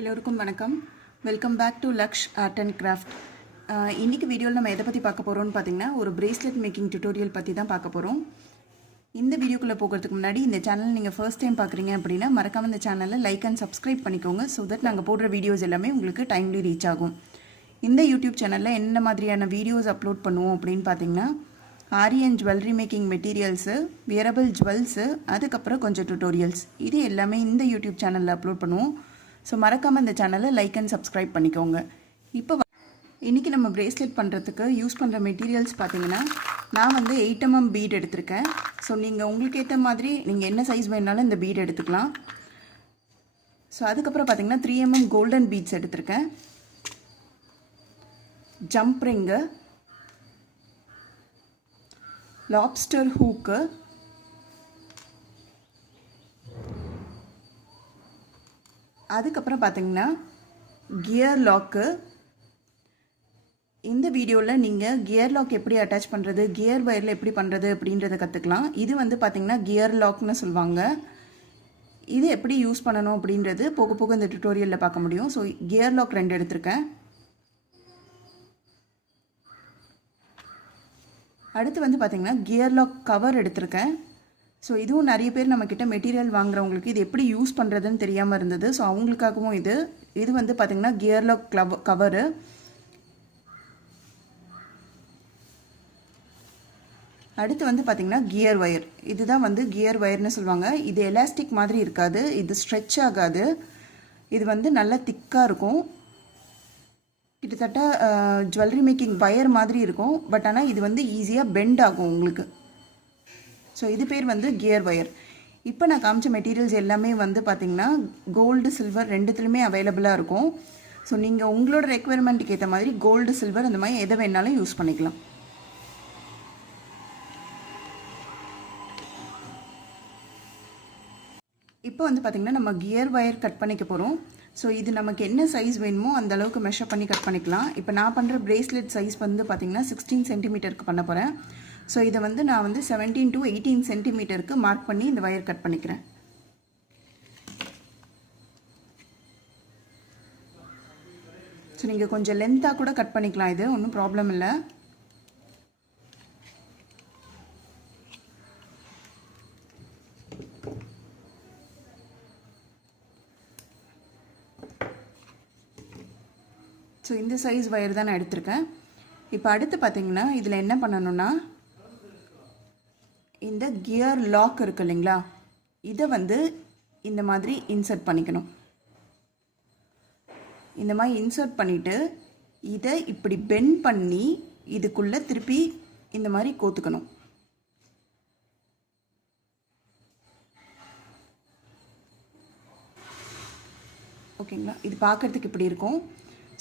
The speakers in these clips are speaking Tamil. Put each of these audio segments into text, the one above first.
எல்லோருக்கும் வணக்கம். Welcome back to Laksh art and craft. இன்றைக்கி வீடியோவில் நம்ம எதை பற்றி பார்க்க போகிறோம்னு பார்த்தீங்கன்னா, ஒரு பிரேஸ்லெட் மேக்கிங் டியூட்டோரியல் பற்றி தான் பார்க்க போகிறோம். இந்த வீடியோக்குள்ளே போகிறதுக்கு முன்னாடி இந்த சேனல் நீங்கள் ஃபர்ஸ்ட் டைம் பார்க்குறீங்க அப்படின்னா மறக்காமல் இந்த சேனலை லைக் அண்ட் சப்ஸ்கிரைப் பண்ணிக்கோங்க. ஸோ தட் நாங்கள் போடுற வீடியோஸ் எல்லாமே உங்களுக்கு டைம்லி ரீச் ஆகும். இந்த யூடியூப் சேனலில் என்ன மாதிரியான வீடியோஸ் அப்லோட் பண்ணுவோம் அப்படின்னு பார்த்தீங்கன்னா, aari and jewellery making materials, wearable jewels, அதுக்கப்புறம் கொஞ்சம் டியூட்டோரியல்ஸ், இது எல்லாமே இந்த யூடியூப் சேனலில் அப்லோட் பண்ணுவோம். ஸோ மறக்காமல் இந்த சேனலை லைக் அண்ட் சப்ஸ்கிரைப் பண்ணிக்கோங்க. இப்போ இன்றைக்கி நம்ம பிரேஸ்லெட் பண்ணுறதுக்கு யூஸ் பண்ணுற மெட்டீரியல்ஸ் பார்த்திங்கன்னா, நான் வந்து 8mm பீட் எடுத்திருக்கேன். ஸோ நீங்கள் உங்களுக்கு ஏற்ற மாதிரி நீங்கள் என்ன சைஸ் வேணாலும் இந்த பீட் எடுத்துக்கலாம். ஸோ அதுக்கப்புறம் பார்த்திங்கன்னா 3mm கோல்டன் பீட்ஸ் எடுத்திருக்கேன். ஜம்ப் ரிங்கு, லாப்ஸ்டர் ஹூக்கு, அதுக்கப்புறம் பார்த்திங்கன்னா கியர் லாக்கு. இந்த வீடியோவில் நீங்கள் கியர் லாக் எப்படி அட்டாச் பண்ணுறது, கியர் வயரில் எப்படி பண்ணுறது அப்படின்றத கற்றுக்கலாம். இது வந்து பார்த்திங்கன்னா கியர் லாக்னு சொல்லுவாங்க. இது எப்படி யூஸ் பண்ணணும் அப்படின்றது போக போக இந்த டியூட்டோரியலில் பார்க்க முடியும். ஸோ கியர் லாக் 2 எடுத்திருக்கேன். அடுத்து வந்து பார்த்திங்கன்னா கியர் லாக் கவர் எடுத்திருக்கேன். ஸோ இதுவும் நிறைய பேர் நம்மக்கிட்ட மெட்டீரியல் வாங்குறவங்களுக்கு இது எப்படி யூஸ் பண்ணுறதுன்னு தெரியாமல் இருந்தது. ஸோ அவங்களுக்காகவும் இது வந்து பார்த்திங்கன்னா கியர் லாக் கவரு. அடுத்து வந்து பார்த்திங்கன்னா கியர் ஒயர். இதுதான் வந்து கியர் ஒயர்னு சொல்லுவாங்க. இது எலாஸ்டிக் மாதிரி இருக்காது, இது ஸ்ட்ரெச் ஆகாது. இது வந்து நல்லா திக்காக இருக்கும். கிட்டத்தட்ட ஜுவல்லரி மேக்கிங் வயர் மாதிரி இருக்கும். பட் ஆனால் இது வந்து ஈஸியாக பெண்ட் ஆகும் உங்களுக்கு. ஸோ இது பேர் வந்து கியர் ஒயர். இப்போ நான் காமிச்ச மெட்டீரியல்ஸ் எல்லாமே வந்து பார்த்திங்கன்னா கோல்டு சில்வர் ரெண்டுத்துலையுமே அவைலபிளாக இருக்கும். ஸோ நீங்கள் உங்களோட ரெக்குவயர்மெண்ட்டுக்கு ஏற்ற மாதிரி கோல்டு சில்வர் அந்த மாதிரி எதை வேணாலும் யூஸ் பண்ணிக்கலாம். இப்போ வந்து பார்த்திங்கன்னா நம்ம கியர் ஒயர் கட் பண்ணிக்க போகிறோம். ஸோ இது நமக்கு என்ன சைஸ் வேணுமோ அந்த அளவுக்கு மெஷர் பண்ணி கட் பண்ணிக்கலாம். இப்போ நான் பண்ணுற பிரேஸ்லெட் சைஸ் வந்து பார்த்திங்கன்னா 16 சென்டிமீட்டருக்கு பண்ண போகிறேன். ஸோ இதை வந்து நான் வந்து 17 to 18 சென்டிமீட்டருக்கு மார்க் பண்ணி இந்த ஒயர் கட் பண்ணிக்கிறேன். ஸோ நீங்கள் கொஞ்சம் லென்த்தாக கூட கட் பண்ணிக்கலாம், இது ஒன்றும் ப்ராப்ளம் இல்லை. ஸோ இந்த சைஸ் ஒயர் தான் நான் எடுத்திருக்கேன். இப்போ அடுத்து பார்த்திங்கன்னா இதில் என்ன பண்ணணும்னா, இந்த கியர் லாக் இருக்கு இல்லைங்களா, இதை வந்து இந்த மாதிரி இன்சர்ட் பண்ணிக்கணும். இந்த மாதிரி இன்சர்ட் பண்ணிவிட்டு இதை இப்படி பெண்ட் பண்ணி இதுக்குள்ளே திருப்பி இந்த மாதிரி கோத்துக்கணும். ஓகேங்களா, இது பார்க்குறதுக்கு இப்படி இருக்கும்.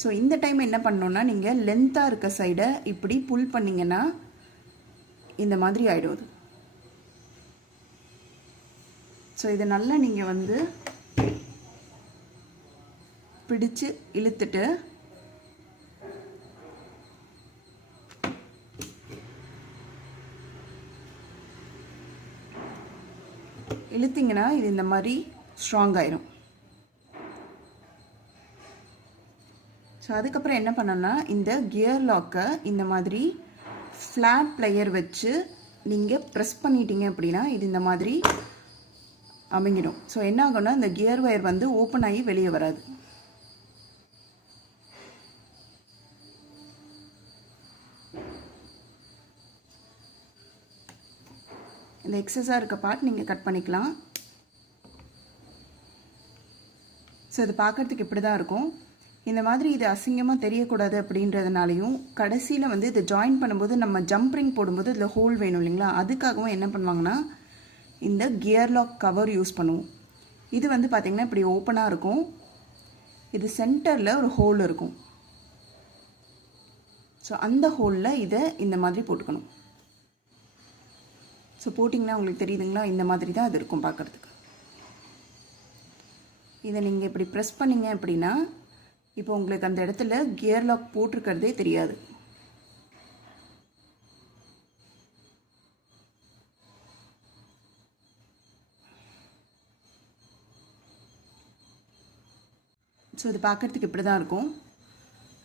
ஸோ இந்த டைம் என்ன பண்ணணுன்னா, நீங்கள் லென்த்தாக இருக்க சைடை இப்படி புல் பண்ணிங்கன்னா இந்த மாதிரி ஆகிடும். ஸோ இதை நல்லா நீங்கள் வந்து பிடிச்சு இழுத்துட்டு இழுத்திங்கன்னா இது இந்த மாதிரி ஸ்ட்ராங் ஆயிரும். ஸோ அதுக்கப்புறம் என்ன பண்ணணும்னா, இந்த கியர் லாக்கை இந்த மாதிரி ஃப்ளாட் ப்ளையர் வச்சு நீங்கள் ப்ரெஸ் பண்ணிட்டீங்க அப்படின்னா இது இந்த மாதிரி அமைங்கிடும். ஸோ என்ன ஆகும்னா, இந்த கியர் ஒயர் வந்து ஓப்பன் ஆகி வெளியே வராது. இந்த எக்ஸஸாக இருக்க பார்ட் நீங்கள் கட் பண்ணிக்கலாம். ஸோ இது பார்க்குறதுக்கு இப்படி தான் இருக்கும். இந்த மாதிரி இது அசிங்கமாக தெரியக்கூடாது அப்படின்றதுனாலையும், கடைசியில் வந்து இதை ஜாயின் பண்ணும்போது நம்ம ஜம்ப்ரிங் போடும்போது இதில் ஹோல் வேணும் இல்லைங்களா, அதுக்காகவும் என்ன பண்ணுவாங்கன்னா இந்த கியர் லாக் கவர் யூஸ் பண்ணுவோம். இது வந்து பார்த்திங்கன்னா இப்படி ஓப்பனாக இருக்கும். இது சென்டரில் ஒரு ஹோல் இருக்கும். ஸோ அந்த ஹோலில் இதை இந்த மாதிரி போட்டுக்கணும். ஸோ போட்டிங்கன்னா உங்களுக்கு தெரியுதுங்களா, இந்த மாதிரி தான் அது இருக்கும் பார்க்குறதுக்கு. இதை நீங்கள் இப்படி ப்ரெஸ் பண்ணிங்க அப்படின்னா இப்போ உங்களுக்கு அந்த இடத்துல கியர் லாக் போட்டிருக்கிறதே தெரியாது. ஸோ இது பார்க்குறதுக்கு இப்படி தான் இருக்கும்.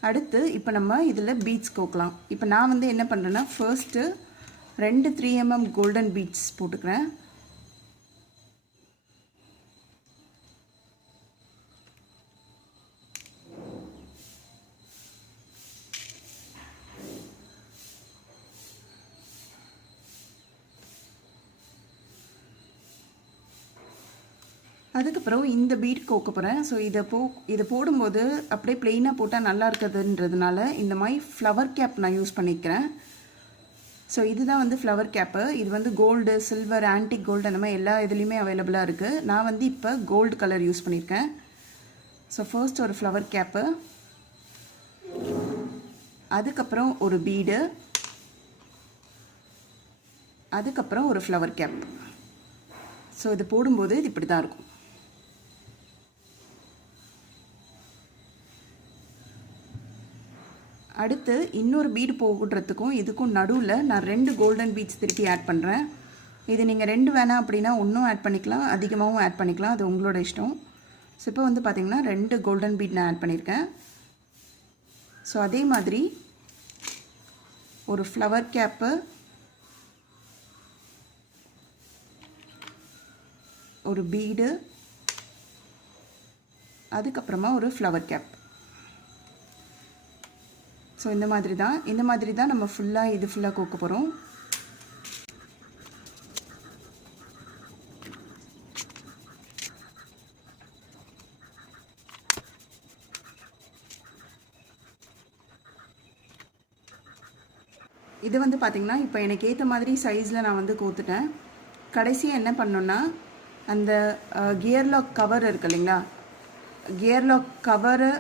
அடுத்து இப்போ நம்ம இதில் பீட்ஸ் கோக்கலாம். இப்போ நான் வந்து என்ன பண்ணுறேன்னா ஃபர்ஸ்ட்டு 2 3mm கோல்டன் பீட்ஸ் போட்டுக்கிறேன். அதுக்கப்புறம் இந்த பீட் கோக்க போகிறேன். ஸோ இதை போடும்போது அப்படியே ப்ளெயினாக போட்டால் நல்லா இருக்குதுன்றதுனால இந்த மாதிரி ஃப்ளவர் கேப் நான் யூஸ் பண்ணிக்கிறேன். ஸோ இதுதான் வந்து ஃப்ளவர் கேப்பு. இது வந்து கோல்டு, சில்வர், ஆன்டிக் கோல்டு அந்த மாதிரி எல்லா இதுலேயுமே அவைலபிளாக இருக்குது. நான் வந்து இப்போ கோல்டு கலர் யூஸ் பண்ணியிருக்கேன். ஸோ ஃபர்ஸ்ட் ஒரு ஃப்ளவர் கேப்பு, அதுக்கப்புறம் ஒரு பீடு, அதுக்கப்புறம் ஒரு ஃப்ளவர் கேப். ஸோ இது போடும்போது இது இப்படி தான் இருக்கும். அடுத்து இன்னொரு பீடு போடுறதுக்கும் இதுக்கும் நடுவில் நான் 2 கோல்டன் பீட்ஸ் திருப்பி ஆட் பண்ணுறேன். இது நீங்கள் 2 வேணாம் அப்படின்னா ஒன்றும் ஆட் பண்ணிக்கலாம், அதிகமாகவும் ஆட் பண்ணிக்கலாம், அது உங்களோட இஷ்டம். ஸோ இப்போ வந்து பார்த்திங்கன்னா 2 கோல்டன் பீட் நான் ஆட் பண்ணியிருக்கேன். ஸோ அதே மாதிரி ஒரு ஃப்ளவர் கேப்பு, ஒரு பீடு, அதுக்கப்புறமா ஒரு ஃப்ளவர் கேப். ஸோ இந்த மாதிரி தான் நம்ம ஃபுல்லாக கோக்க போகிறோம். இது வந்து பார்த்திங்கன்னா இப்போ எனக்கு ஏற்ற மாதிரி சைஸில் நான் வந்து கோத்துட்டேன். கடைசியாக என்ன பண்ணோன்னா அந்த கியர் லாக் கவர் இருக்கு இல்லைங்களா, கியர் லாக் கவரை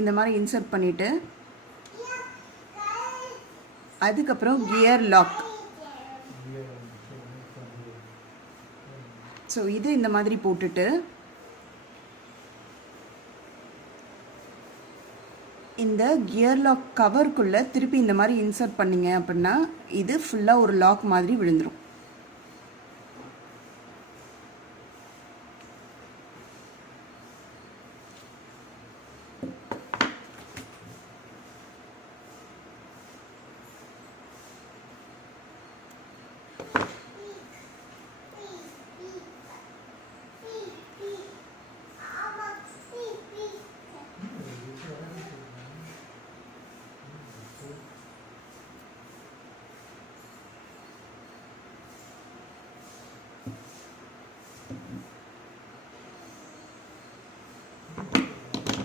இந்த மாதிரி இன்சர்ட் பண்ணிவிட்டு அதுக்கப்புறம் கியர் லாக், ஸோ இது இந்த மாதிரி போட்டுட்டு இந்த கியர் லாக் கவருக்குள்ளே திருப்பி இந்த மாதிரி இன்சர்ட் பண்ணிங்க அப்படின்னா இது ஃபுல்லாக ஒரு லாக் மாதிரி விழுந்துடும்.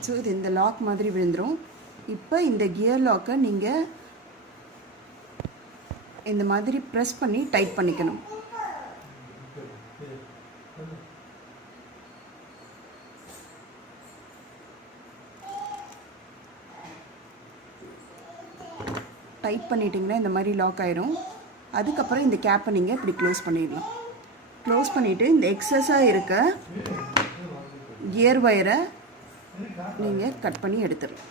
ஸோ இது இந்த லாக் மாதிரி விழுந்துடும். இப்போ இந்த கியர் லாக்கை நீங்கள் இந்த மாதிரி ப்ரெஸ் பண்ணி டைட் பண்ணிக்கணும். டைட் பண்ணிட்டிங்கன்னா இந்த மாதிரி லாக் ஆயிரும். அதுக்கப்புறம் இந்த கேப்பை நீங்கள் இப்படி க்ளோஸ் பண்ணிடலாம். க்ளோஸ் பண்ணிவிட்டு இந்த எக்ஸஸாக இருக்க கியர் வயரை நீங்கள் கட் பண்ணி எடுத்துடலாம்.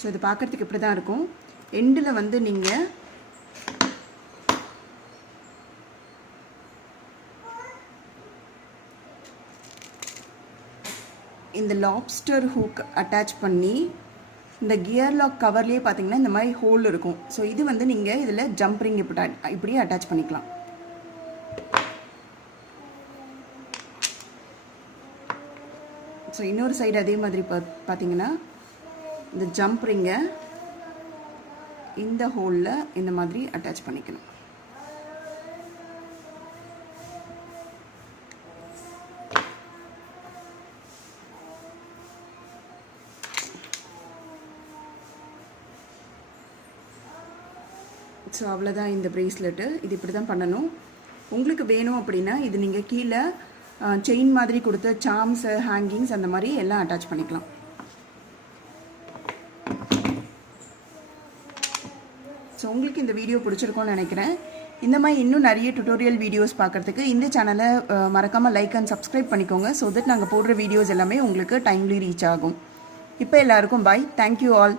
ஸோ இது பார்க்குறதுக்கு இப்படி தான் இருக்கும். எண்டில் வந்து நீங்கள் இந்த லாப்ஸ்டர் ஹூக் அட்டாச் பண்ணி இந்த கியர் லாக் கவர்லேயே பார்த்தீங்கன்னா இந்த மாதிரி ஹோல் இருக்கும். ஸோ இது வந்து நீங்கள் இதில் ஜம்ப்ரிங் இப்படியே அட்டாச் பண்ணிக்கலாம். ஸோ இன்னொரு சைடு அதே மாதிரி பார்த்தீங்கன்னா இந்த ஜம்ப்ரிங்கை இந்த ஹோலில் இந்த மாதிரி அட்டாச் பண்ணிக்கணும். ஸோ அவ்வளோதான் இந்த ப்ரேஸ்லெட்டு. இது இப்படி தான் பண்ணணும். உங்களுக்கு வேணும் அப்படின்னா இது நீங்கள் கீழே செயின் மாதிரி கொடுத்த சாம்ஸு, ஹேங்கிங்ஸ் அந்த மாதிரி எல்லாம் அட்டாச் பண்ணிக்கலாம். ஸோ உங்களுக்கு இந்த வீடியோ பிடிச்சிருக்கோன்னு நினைக்கிறேன். இந்த மாதிரி இன்னும் நிறைய டுட்டோரியல் வீடியோஸ் பார்க்குறதுக்கு இந்த சேனலை மறக்காமல் லைக் அண்ட் சப்ஸ்கிரைப் பண்ணிக்கோங்க. ஸோ தட் நாங்கள் போடுற வீடியோஸ் எல்லாமே உங்களுக்கு டைம்லி ரீச் ஆகும். இப்போ எல்லாருக்கும் பாய். Thank you all.